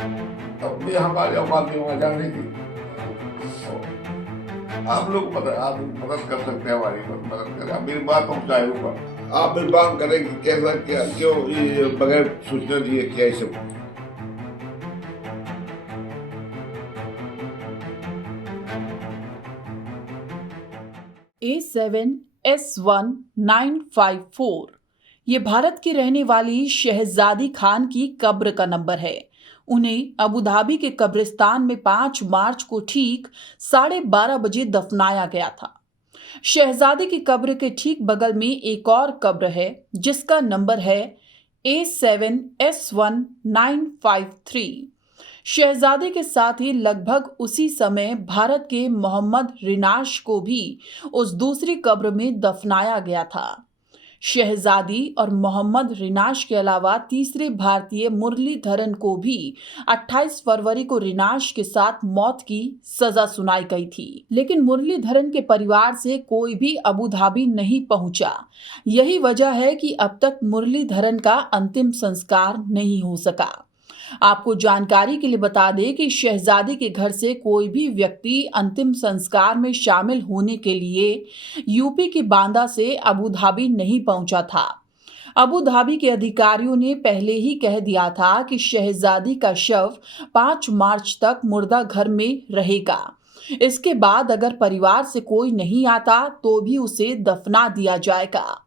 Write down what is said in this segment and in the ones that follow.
अब भी हमारी औकात नहीं वहाँ जाने की। आप लोग मदद कर सकते हैं, हमारी मदद करें, आप मेरी बात पहुँचाए ऊपर। आप भी बात करें कि कैसा क्या, क्यों ये बगैर सूचना दिए क्या ये सब। A7S1954 ये भारत की रहने वाली शहजादी खान की कब्र का नंबर है। उन्हें अबू धाबी के कब्रिस्तान में 5 मार्च को ठीक 12:30 बजे दफनाया गया था। शहजादी की कब्र के ठीक बगल में एक और कब्र है जिसका नंबर है A7S1953। शहजादे के साथ ही लगभग उसी समय भारत के मोहम्मद रिनाश को भी उस दूसरी कब्र में दफनाया गया था। शहजादी और मोहम्मद रिनाश के अलावा तीसरे भारतीय मुरलीधरन को भी 28 फरवरी को रिनाश के साथ मौत की सजा सुनाई गई थी, लेकिन मुरलीधरन के परिवार से कोई भी अबू धाबी नहीं पहुंचा। यही वजह है कि अब तक मुरलीधरन का अंतिम संस्कार नहीं हो सका। आपको जानकारी के लिए बता दें कि शहजादी के घर से कोई भी व्यक्ति अंतिम संस्कार में शामिल होने के लिए यूपी के बांदा से अबू धाबी नहीं पहुंचा था। अबू धाबी के अधिकारियों ने पहले ही कह दिया था कि शहजादी का शव 5 मार्च तक मुर्दा घर में रहेगा। इसके बाद अगर परिवार से कोई नहीं आता तो भी उसे दफना दिया जाएगा।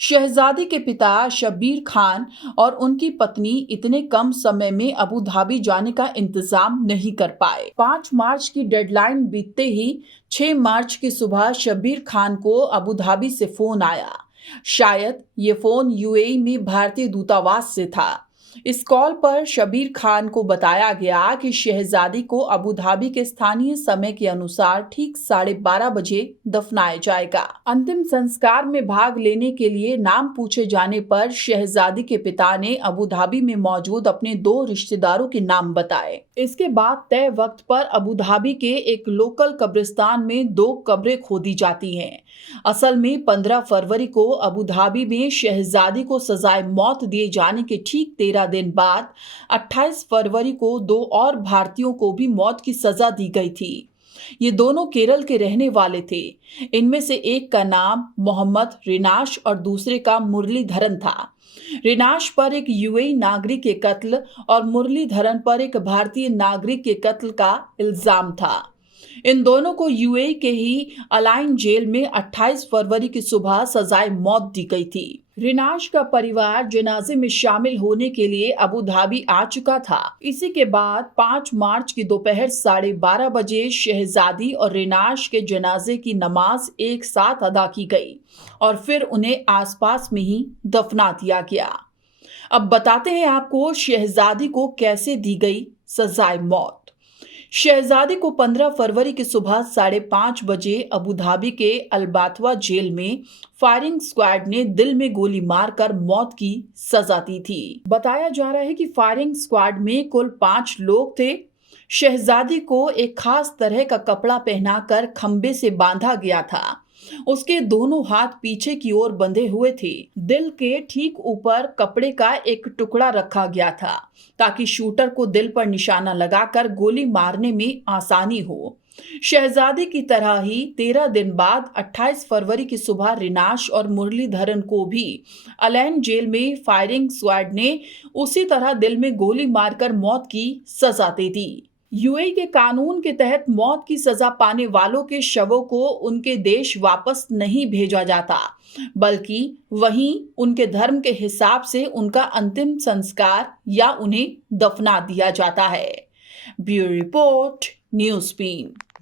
शहजादी के पिता शब्बीर खान और उनकी पत्नी इतने कम समय में अबू धाबी जाने का इंतजाम नहीं कर पाए। 5 मार्च की डेडलाइन बीतते ही 6 मार्च की सुबह शब्बीर खान को अबू धाबी से फोन आया। शायद ये फोन यूएई में भारतीय दूतावास से था। इस कॉल पर शब्बीर खान को बताया गया कि शहजादी को अबू धाबी के स्थानीय समय के अनुसार ठीक 12:30 बजे दफनाया जाएगा। अंतिम संस्कार में भाग लेने के लिए नाम पूछे जाने पर शहजादी के पिता ने अबू धाबी में मौजूद अपने 2 रिश्तेदारों के नाम बताए। इसके बाद तय वक्त पर अबू धाबी के एक लोकल कब्रिस्तान में 2 कब्रें खोदी जाती हैं। असल में 15 फरवरी को अबू धाबी में शहजादी को सजाए मौत दिए जाने के ठीक 13 दिन बाद 28 फरवरी को 2 और भारतीयों को भी मौत की सजा दी गई थी। ये दोनों केरल के रहने वाले थे। इनमें से एक का नाम मोहम्मद रिनाश और दूसरे का मुरलीधरन था। रिनाश पर एक यूएई नागरिक के कत्ल और मुरलीधरन पर एक भारतीय नागरिक के कत्ल का इल्जाम था। इन दोनों को यूएई के ही अलाइन जेल में 28 फरवरी की सुबह सजाए मौत दी गई थी। रिनाश का परिवार जनाजे में शामिल होने के लिए अबू धाबी आ चुका था। इसी के बाद 5 मार्च की दोपहर 12:30 बजे शहजादी और रिनाश के जनाजे की नमाज एक साथ अदा की गई और फिर उन्हें आसपास में ही दफना दिया गया। अब बताते हैं आपको शहजादी को कैसे दी गई सजाए मौत। शहजादी को 15 फरवरी की सुबह 5:30 बजे अबू धाबी के अलबातवा जेल में फायरिंग स्क्वाड ने दिल में गोली मारकर मौत की सजा दी थी। बताया जा रहा है कि फायरिंग स्क्वाड में कुल 5 लोग थे। शहजादी को एक खास तरह का कपड़ा पहनाकर खंबे से बांधा गया था। उसके दोनों हाथ पीछे की ओर बंधे हुए थे। दिल के ठीक ऊपर कपड़े का एक टुकड़ा रखा गया था ताकि शूटर को दिल पर निशाना लगाकर गोली मारने में आसानी हो। शहजादी की तरह ही 13 दिन बाद 28 फरवरी की सुबह रिनाश और मुरलीधरन को भी अलाइन जेल में फायरिंग स्क्वाड ने उसी तरह दिल में गोली मारकर मौत की सजा दे दी। यूएई के कानून के तहत मौत की सजा पाने वालों के शवों को उनके देश वापस नहीं भेजा जाता, बल्कि वहीं उनके धर्म के हिसाब से उनका अंतिम संस्कार या उन्हें दफना दिया जाता है। Bureau report, news been.